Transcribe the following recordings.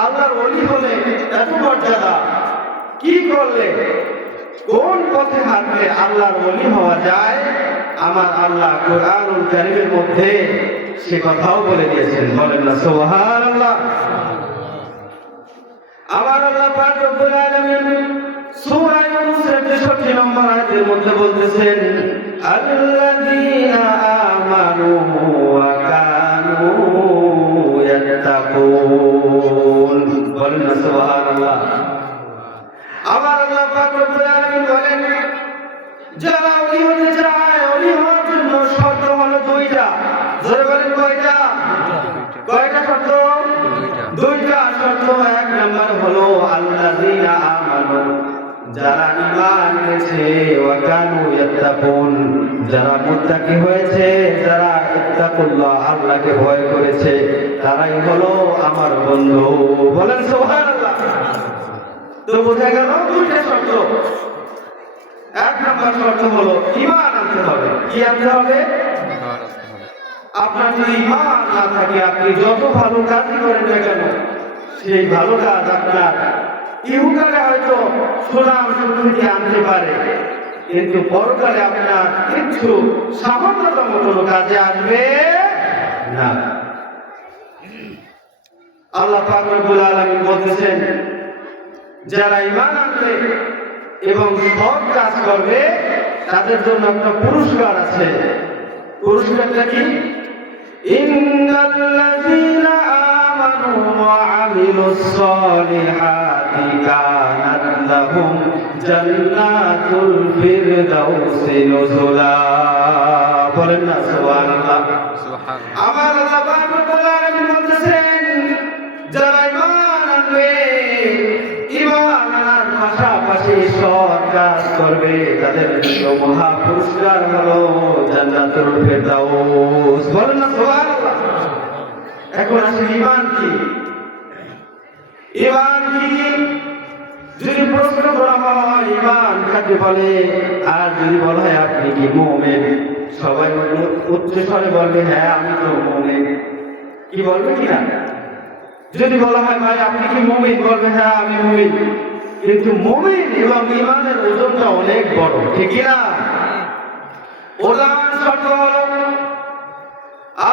আল্লাহর ওলি হলে এত মর্যাদা, কি করলে, কোন পথে হাঁটলে আল্লাহর ওলি হওয়া যায়, আমার আল্লাহ কুরআনুল কারীমের মধ্যে সে কথাও বলে দিয়েছেন। বলেন না সুবহানাল্লাহ। আমার আল্লাহ পাক রব্বুল আলামিন সূরা ইউনূসের 63 নম্বর আয়াতের মধ্যে বলতেছেন, আল্লাযীনা আমানু ওয়া কানু ইয়াত্তাকুন। বলেন না সুবহানাল্লাহ। আমার আল্লাহ পাক রব্বুল আলামিন বলেন, যারা ওলি হতে চায়, ওলি হওয়ার জন্য শর্ত হলো দুইটা। জোরে বলেন কয়টা? কয়টা শর্ত? দুইটা শর্ত। এক নাম্বার হলো আল্লাযীনা আমানু, যারা ঈমান এনেছে, ওয়া কানু ইয়াত্তাকুন, যারা মুত্তাকি হয়েছে, যারা ইত্তাকুল্লাহ, আল্লাহকে ভয় করেছে, তারাই হলো আমার বন্ধু। বলেন সুবহানাল্লাহ। তো বোঝা গেল দুইটা শর্ত। এক নম্বর শর্ত হলো ঈমান আনতে হবে। কি আনতে হবে? আপনার যদি ঈমান না থাকে, আপনি যত ভালো কাজই করেন না কেন, সেই ভালো কাজ আপনার ইহকালে হয়তো সুনাম সুখ্যাতি আনতে পারে, কিন্তু পরকালে আপনার কিছু সামান্যতম কোনো কাজে আসবে না। আল্লাহ পাক রব্বুল আলামিন বলতেছেন, যারা ঈমান আনবে এবং সৎ কাজ করবে, তাদের জন্য একটা পুরস্কার আছে। পুরস্কারটা কি? ইন্নাল্লাযীনা আমানু ওয়া আমিলুস সালিহাতি কানাত লাহুম জান্নাতুল ফিরদাউসি নুজুলা। বলেন না সুবহানাল্লাহ। আমার আল্লাহ পাক রব্বুল আলামিন বলতেছেন, যারা ঈমান আনবে, ঈমান আনার পাশাপাশি সৎ কাজ করবে, তাদের জন্য মহা পুরস্কার হলো জান্নাতুল ফিরদাউস। বলেন না সুবহানাল্লাহ। এখন আসলে ঈমান কি? ঈমান কি যদি প্রশ্ন করা হয়, ঈমান কাকে বলে, আর যদি বলা হয় আপনি কি মুমিন, সবাই উচ্চ স্বরে বলবে হ্যাঁ আমি তো মুমিন। কি বলবে কিনা? যদি বলা হয় ভাই আপনি কি মুমিন, বলবে হ্যাঁ আমি মুমিন। কিন্তু মুমিন এবং ঈমানের ওজনটা অনেক বড়, ঠিক না? ওলামার শর্ত হলো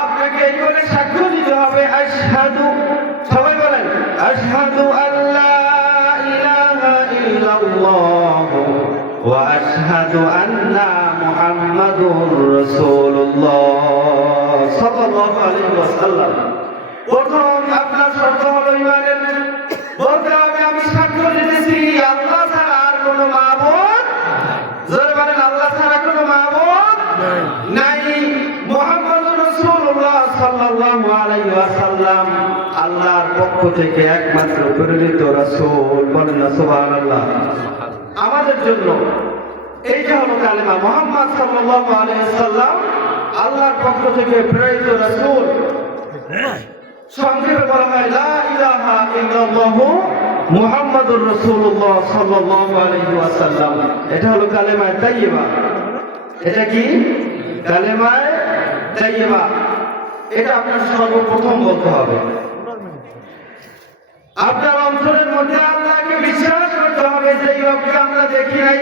আপনাকে এই বলে সাক্ষ্য দিতে হবে, আশহাদু, সবাই বলেন আশহাদু আল্লা ইলাহা ইল্লাল্লাহ ওয়া আশহাদু আন্না মুহাম্মাদুর রাসূলুল্লাহ সাল্লাল্লাহু আলাইহি ওয়াসাল্লাম। প্রথম আপনার শর্ত হলো ঈমানের, বলতে হবে আমি সাক্ষ্য দিতেছি আল্লাহ ছাড়া আর কোনো মাবুদ, জোরে বলেন আল্লাহ ছাড়া কোনো মাবুদ নাই, মুহাম্মাদুর রাসূলুল্লাহ সাল্লাল্লাহু আলাইহি ওয়াসাল্লাম আল্লাহর পক্ষ থেকে একমাত্র প্রেরিত রাসূল। বলেন না সুবহানাল্লাহ। আমাদের জন্য এইটা হলো কালেমা, মুহাম্মদ সাল্লাল্লাহু আলাইহি ওয়াসাল্লাম আল্লাহর পক্ষ থেকে প্রেরিত রাসূল। সংক্ষেপে বলা হয় লা ইলাহা ইল্লাল্লাহু মুহাম্মাদুর রাসূলুল্লাহ সাল্লাল্লাহু আলাইহি ওয়াসাল্লাম। এটা হলো কালেমা তাইয়্যিবা। এটা কি? কালেমা তাইয়্যিবা। এটা আপনার সর্বপ্রথম বলতে হবে। আপনার অন্তরের মধ্যে আল্লাহকে বিশ্বাস করতে হবে, যে রবকে আমরা দেখি নাই।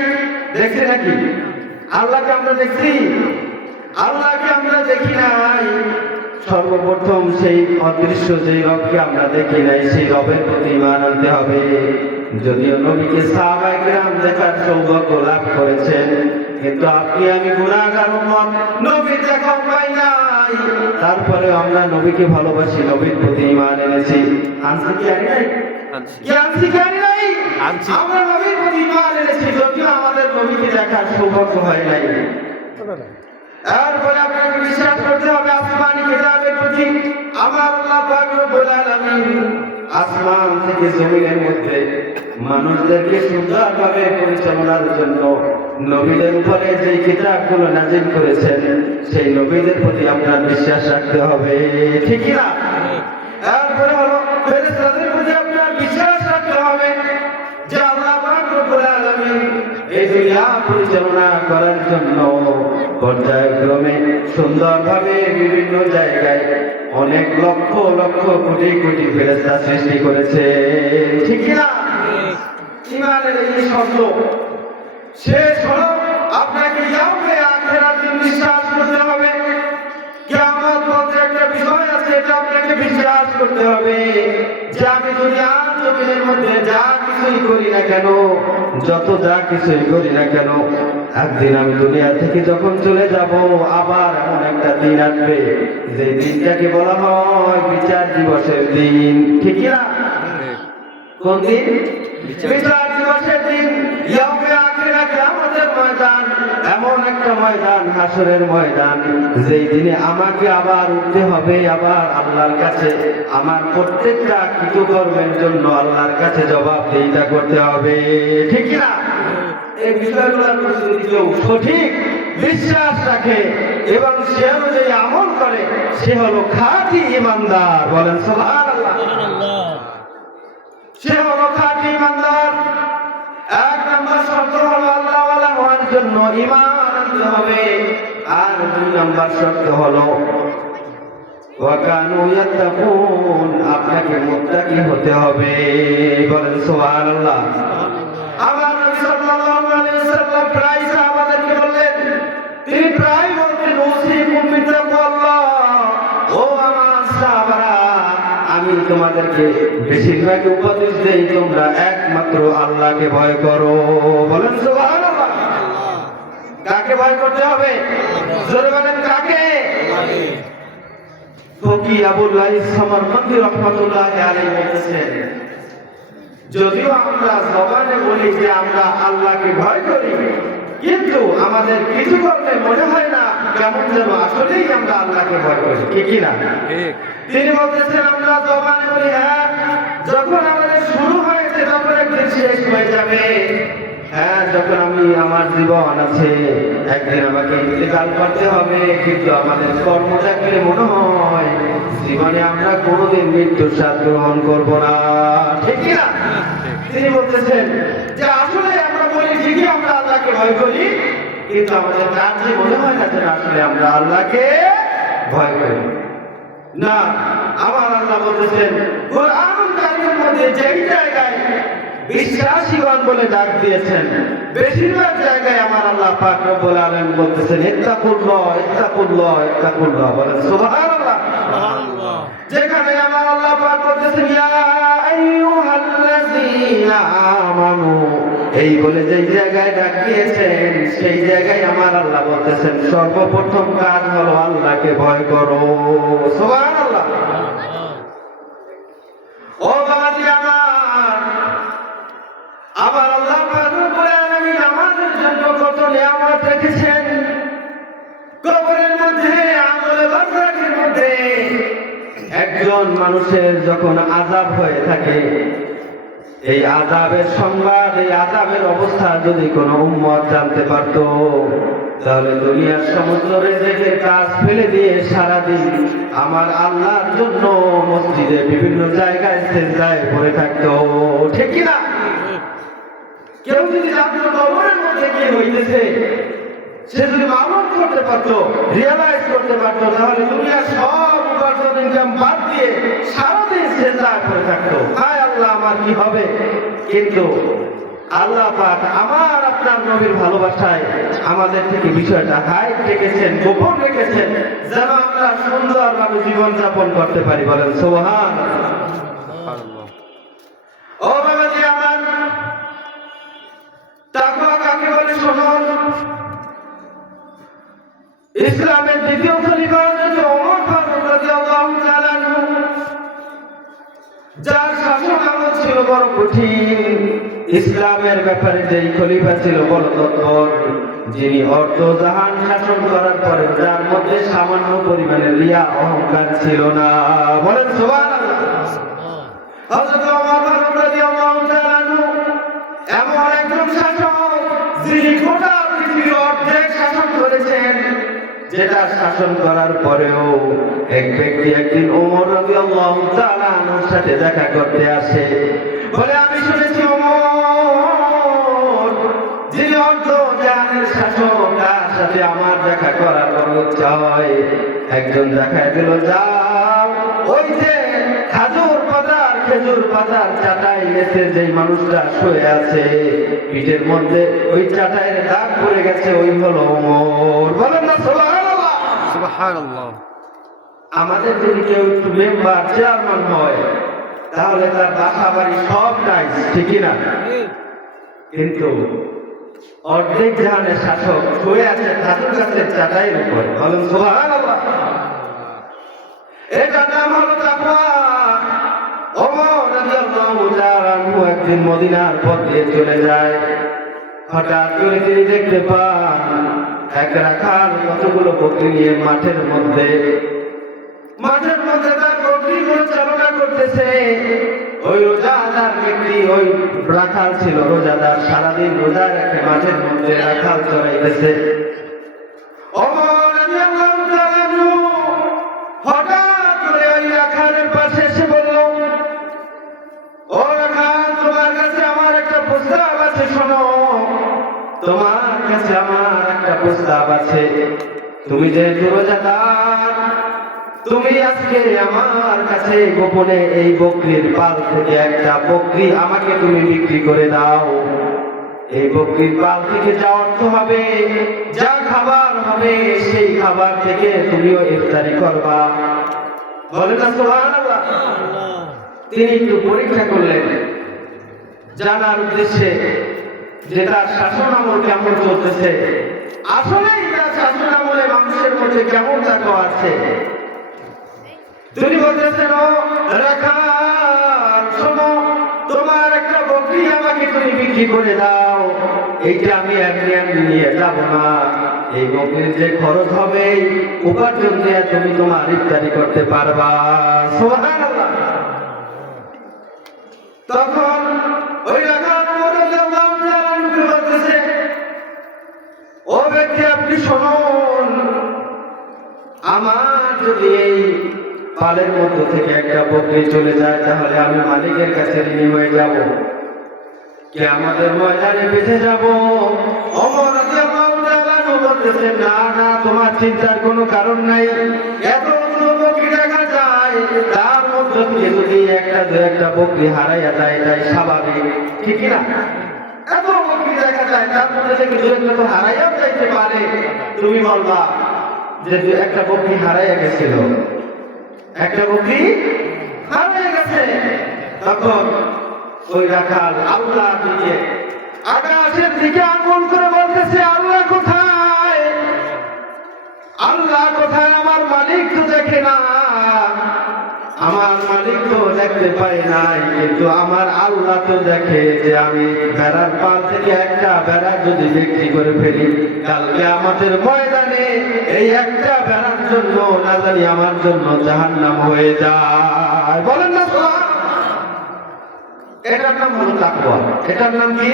দেখছি নাকি? আল্লাহকে আমরা দেখছি? আল্লাহকে আমরা দেখি নাই। সর্বপ্রথম সেই অদৃশ্য যে রবকে আমরা দেখি নাই, সেই রবের প্রতি ঈমান আনতে হবে। যদিও নবীকে সাহাবায়ে কেরাম দেখার সৌভাগ্য লাভ করেছেন, কিন্তু আপনি আমি গুনাহগার উম্মত, নবী দেখা পাই নাই। তারপরে আমরা নবীকে ভালোবাসি, নবীর প্রতি ঈমান এনেছি। আনছি কি আনি নাই? আনছি কি আনি নাই? আমরা নবীর প্রতি ঈমান এনেছি, যদিও আমাদের নবীকে দেখার সৌভাগ্য হয় নাই। এরপরে আপনাকে বিশ্বাস করতে হবে আসমানি কিতাবের প্রতি। আমার আল্লাহ পাক রব্বুল আলামিন আসমান থেকে জমিনের মধ্যে মানুষদেরকে সুন্দরভাবে পরিচালনার জন্য নবীদের উপরে যে কিতাবগুলো নাযিল করেছেন, সেই নবীদের প্রতি আপনার বিশ্বাস রাখতে হবে, ঠিক না? এরপরে হলো ফেরেশতাদের প্রতি আপনার বিশ্বাস রাখতে হবে, যে আল্লাহ পাক রব্বুল আলামিন এই দুনিয়া পরিচালনা করার জন্য পর্যায়ক্রমে সুন্দরভাবে বিভিন্ন জায়গায় অনেক লক্ষ লক্ষ কোটি কোটি ফেরেশতা সৃষ্টি করেছে, ঠিক না? ইমানের এই শব্দ শেষ হলো, আপনাকে ইয়াউমে আখিরাত বিশ্বাস করতে হবে। কিয়ামত বলতে একটা বিষয় আছে, এটা আপনাকে বিশ্বাস করতে হবে যে আমি দুনিয়ার জমিনের মধ্যে যা কিছুই করি না কেন, যত যা কিছুই করি না কেন, একদিন আমি দুনিয়া থেকে যখন চলে যাব, আবার এমন একটা দিন আসবে যে দিনটাকে বলা হয় বিচার দিবসের দিন, ঠিক না? কোন দিন? বিচার দিবসের দিন। ইয়াউমে আখিরাত, কিয়ামতের ময়দান, এমন একটা ময়দান, হাসরের ময়দান, যেই দিনে আমাকে আবার উঠতে হবে, আবার আল্লাহর কাছে আমার প্রত্যেকটা কৃতকর্মের জন্য আল্লাহর কাছে জবাবদিহিতা করতে হবে, ঠিক না? এই বিষয়গুলোর প্রতি যদি কেউ সঠিক বিশ্বাস রাখে এবং সে অনুযায়ী আমল করে, সে হলো খাঁটি ঈমানদার। বলেন সুবহানাল্লাহ। সে হলো খাঁটি ঈমানদার। এক নম্বর শর্ত হলো আল্লাহওয়ালা হওয়ার জন্য ঈমান আনতে হবে, আর দুই নম্বর শর্ত হলো ওয়াকানু ইয়াত্তাকুন, আপনাকে মুত্তাকি হতে হবে। বলেন সুবহানাল্লাহ। আমার নবী সাল্লাল্লাহু আলাইহি ওয়াসাল্লাম প্রায় সাহাবাদেরকে বললেন, তিনি প্রায় বলতেন উসিকুম বিতাকওয়াল্লাহ, ও আমার সাহাবারা, আমি তোমাদেরকে বেশিরভাগ উপদেশ দেই, তোমরা একমাত্র আল্লাহকে ভয় করো। বলেন সুবহানাল্লাহ। কাকে ভয় করতে হবে? জোরে বলেন, কাকে? ফকি আবুল্লাহ সামারকান্দি রাহমাতুল্লাহি আলাইহি বলেছেন, যদিও আমরা জবানে বলি যে আমরা আল্লাহকে ভয় করি, কিন্তু আমাদের কিছু করলে মনে হয় না কেমন যেন আসলেই আমরা আল্লাহকে ভয় করি, ঠিক না? তিনি বলতেছেন, আমরা জবানে বলি হ্যাঁ, যখন আমাদের শুরু হয়েছে তখন একদিন শেষ হয়ে যাবে। হ্যাঁ, যখন আমি আমার জীবন আছে, একদিন আমাকে ইন্তেকাল করতে হবে, কিন্তু আমাদের কর্ম দেখলে মনে হয় জীবনে আমরা কোনোদিন মৃত্যুর স্বাদ গ্রহণ করব না, ঠিক না? তিনি বলতেছেন যে আসলে আমরা বলি ঠিকই আমরা আল্লাহকে ভয় করি, কিন্তু আমাদের কাজে মনে হয় না যে আসলে আমরা আল্লাহকে ভয় করি না। আমার আল্লাহ বলতেছেন কোরআনুল কারীমের মধ্যে যেই জায়গায় বিশ্বাসীগণ বলে ডাক দিয়েছেন, বেশিরভাগ জায়গায় আমার আল্লাহ পাক রব্বুল আলামিন বলতেছেন ইত্তাকুল্লাহ ইত্তাকুল্লাহ ইত্তাকুল্লাহ। বলেন সুবহানাল্লাহ। যেখানে আমার আল্লাহ পাক বলতেছেন ইয়া আইয়ুহাল্লাযীনা আমানু, এই বলে যেই জায়গায় ডাক দিয়েছেন সেই জায়গায় আমার আল্লাহ বলতেছেন সর্বপ্রথম কাজ হলো আল্লাহকে ভয় করো। সুবহানাল্লাহ। ও বাবাজি আমার, আবার আল্লাহ পাক রব্বুল আলামিন আমাদের জন্য কত নিয়ামত রেখেছেন। কবরের মধ্যে, আমলে বারজাখের মধ্যে একজন মানুষের যখন আযাব হয়ে থাকে, এই আযাবের সংবাদ, এই আযাবের অবস্থা যদি কোনো উম্মত জানতে পারত, তাহলে দুনিয়ার সমস্ত রিজিকের কাজ ফেলে দিয়ে সারাদিন আমার আল্লাহর জন্য মসজিদে বিভিন্ন জায়গায় সিজদায় পড়ে থাকতো, ঠিক কি না? কেউ যদি জানতো কবরের মধ্যে কি হইতেছে, সে যদি মালুম করতে পারতো, রিয়ালাইজ করতে পারতো, তাহলে দুনিয়ার সব উপার্জন ইনকাম বাদ দিয়ে সারাদিন সিজদায় পড়ে থাকতো, হায় আল্লাহ আমার কি হবে। কিন্তু আল্লাহ পাক আমার আপনার নবীর ভালোবাসায় আমাদের থেকে বিষয়টা হাইড রেখেছেন, গোপন রেখেছেন, যেন আমরা সুন্দরভাবে জীবন যাপন করতে পারি। বলেন সুবহানাল্লাহ। ও বাবাজি আমার, তাকওয়া কাকে বলে শুনুন। ইসলামের দ্বিতীয় খলিফা হযরত ওমর ফারুক রাদিয়াল্লাহু তাআলা আনহু, যার শাসন আমল ছিল বড় কঠিন, ইসলামের ব্যাপারে যেই খলিফা ছিল বড় তৎপর, যিনি অর্ধ জাহান শাসন করার পরে যার মধ্যে সামান্য পরিমাণে রিয়া অহংকার ছিল না। বলেন সুবহানাল্লাহ। হযরত ওমর ফারুক রাদিয়াল্লাহু তাআলা আনহু এমন একজন শাসক, যিনি গোটা পৃথিবীর অর্ধেক শাসন করেছেন, যেটা শাসন করার পরেও এক ব্যক্তি একদিন ওমর রাদিয়াল্লাহু তাআলা আনহুর সাথে দেখা করতে আসে, বলে আমি শুনেছি ওমর, যিনি অর্ধ জাহানের শাসক, তার সাথে আমার দেখা একজন দেখায় দিল, যাও ওই যে খেজুর পাতার চাটাই গেছে, যেই মানুষটা শুয়ে আছে পিঠের মধ্যে ওই চাটাইয়ের দাগ পড়ে গেছে, ওই হলো ওমর। বলেন না সুবহানাল্লাহ। সুবহানাল্লাহ। আমাদের যদি কেউ একটু মেম্বার চেয়ারম্যান হয় তাহলে তার বাসা বাড়ি সব নাইস, ঠিকই না? কিন্তু অর্ধেক জাহানের শাসক শুয়ে আছে খেজুর গাছের চাটাইয়ের উপর। বলেন সুবহানাল্লাহ। এটার নাম হলো তাকওয়া। ওমর রাদিয়াল্লাহু তাআলা আনহু একদিন মদিনার পথ দিয়ে চলে যায়। হঠাৎ করে তিনি দেখতে পান এক রাখাল কতগুলো বকরি নিয়ে মাঠের মধ্যে তার বকরিগুলো চালনা করতেছে। ওই রোজাদার ব্যক্তি, ওই রাখাল ছিল রোজাদার, সারাদিন রোজা রেখে মাঠের মধ্যে রাখাল চড়াইতেছে। ওমর রাদিয়াল্লাহু তাআলা আনহু হঠাৎ করে ওই রাখালের পাশে এসে বলল, ও রাখাল, তোমার কাছে আমার একটা প্রস্তাব আছে, শোনো। তোমার কাছে আমার একটা প্রস্তাব আছে। তুমি যেহেতু রোজাদার, তুমি আজকে আমার কাছে গোপনে এই বকরির পাল থেকে একটা বকরি আমাকে তুমি বিক্রি করে দাও। এই বকরির পাল থেকে যা অর্থ হবে, যা খাবার হবে, সেই খাবার থেকে তুমিও ইফতারি করবা। বলেন না সুবহানাল্লাহ। তিনি একটু পরীক্ষা করলেন জানার উদ্দেশ্যে যে তার শাসন আমল কেমন চলতেছে, আসলেই তার শাসন আমলে মানুষের মধ্যে কেমন তাকওয়া আছে। তিনি বলতেছেন, ও রাখাল, শোনো, তোমার একটা বকরি আমাকে তুমি বিক্রি করে দাও। এইটা আমি এমনি নিয়ে যাব না। এই বকরির যে খরচ হবে, উপার্জন দিয়ে তুমি তোমার ইফতারি করতে পারবা। সুবহানাল্লাহ। তখন ওই রাখাল রাদিয়াল্লাহু তাআলা আনহু বলতেছে, ও ব্যক্তি, আপনি শুনুন, আমার যদি এই পালের মধ্য থেকে একটা বকরি চলে যায় তাহলে আমি মালিকের কাছে ঋণী হয়ে যাব, কিয়ামতের ময়দানে বেঁচে যাব। ওমর রাদিয়াল্লাহু তাআলা আনহু বলতেছেন, না না, তোমার চিন্তার কোনো কারণ নাই। এতগুলো বকরি দেখা যায়, তার মধ্যে থেকে যদি একটা দু একটা বকরি হারাইয়া যায়, এটাই স্বাভাবিক, ঠিক না? এত বকরি দেখা যায়, তার মধ্যে থেকে দু একটা তো হারাইয়াও যাইতে পারে। তুমি বলবা যে দু একটা বকরি হারাইয়া গেছিল, একটা বকরি হারিয়ে গেছে। তখন ওই রাখাল আল্লাহর দিকে, আকাশের দিকে আঙ্গুল করে বলতেছে, আল্লাহ কোথায়? আল্লাহ কোথায়? আমার মালিক তো দেখে না, আমার মালিক তো দেখতে পাই নাই, কিন্তু আমার আল্লাহ তো দেখে যে আমি ভেড়ার পাল থেকে একটা ভেড়া যদি বিক্রি করে ফেলি, কালকে আমাদের ময়দানে এই একটা ভেড়ার জন্য না জানি আমার জন্য জাহান্নাম হয়ে যায়। বলেন না সুবহানাল্লাহ। এটার নাম হলো তাকওয়া। এটার নাম কি?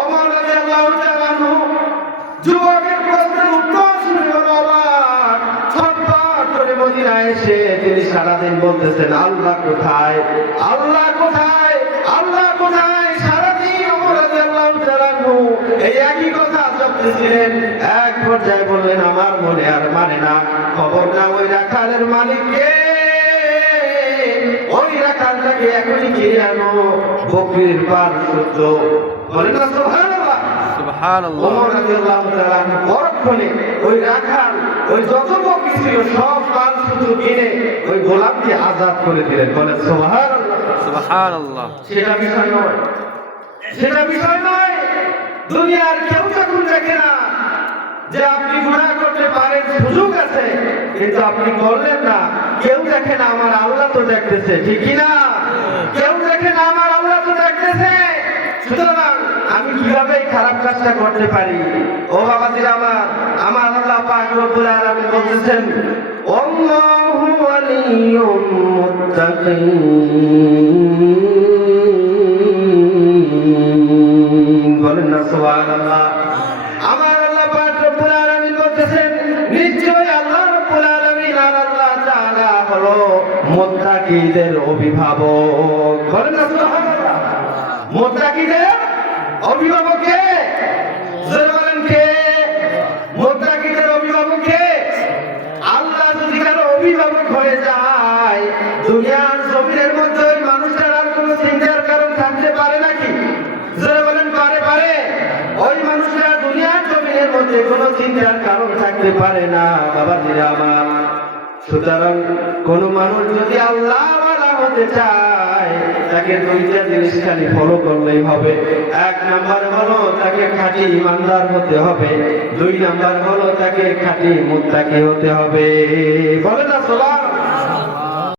ওমর রাদিয়াল্লাহু তাআলা আনহু যুবকের প্রশ্নের উত্তর শুনে অবাক, ছটফট করে মদিনায় এসে তিনি সারাদিন বলতেছেন, আল্লাহ কোথায়? আল্লাহ কোথায়? আল্লাহ কোথায়? সারাদিন ওমর রাদিয়াল্লাহু তাআলা আনহু এই একই কথা জপতেছিলেন। এক পর্যায়ে বললেন, আমার মনে আর মানে না, খবর না ওই রাখালের মালিককে, ওই রাখালটাকে এখনই ঘিরে আনো, বকরির পাল শুদ্ধ। বলেন না সুবহানাল্লাহ। সুবহানাল্লাহ। ওমর রাদিয়াল্লাহু তাআলা পরক্ষণে ওই রাখাল, ওই যত বকরি ছিল সব পাল শুদ্ধ কিনে ওই গোলামকে আজাদ করে দিলেন। বলেন সুবহানাল্লাহ। সুবহানাল্লাহ। সেটা বিষয় নয়, সেটা বিষয় নয়। দুনিয়ার কেউ যখন দেখে না যে আপনি গুনাহ করতে পারেন, সুযোগ আছে, কিন্তু আপনি করলেন না, কেউ দেখে না, আমার আল্লাহ তো দেখতেছে, ঠিক না? কেউ দেখে না, আমার আল্লাহ তো দেখতেছে। সুতরাং আমি কিভাবে খারাপ কাজটা করতে পারি? ও বাবাজিরা আমার আল্লাহ পাক রব্বুল আলামিন বলতেছেন, আল্লাহু ওয়ালিয়ুল মুত্তাকিন। বলেন না সুবহানাল্লাহ। আমার আল্লাহ পাক রব্বুল আলামিন বলতেছেন, নিশ্চয় আল্লাহ রব্বুল আলামিন আর আল্লাহ তাআলা হলো মুত্তাকিদের অভিভাবক। বলেন না সুবহানাল্লাহ। মুত্তাকিদের অভিভাবক কে? জোরে বলেন কে? মুত্তাকিদের অভিভাবক কে? আল্লাহ মধ্যে কোনো চিন্তার কারণ থাকতে পারে না বাবাজিরা আমার। সুতরাং কোন মানুষ যদি আল্লাহ ওয়ালা হতে চায় তাকে দুইটা জিনিস খালি ফলো করলেই হবে। এক নাম্বার হলো তাকে খাঁটি ইমানদার হতে হবে, দুই নাম্বার হলো তাকে খাঁটি মুত্তাকি হতে হবে। বলে না সুবহান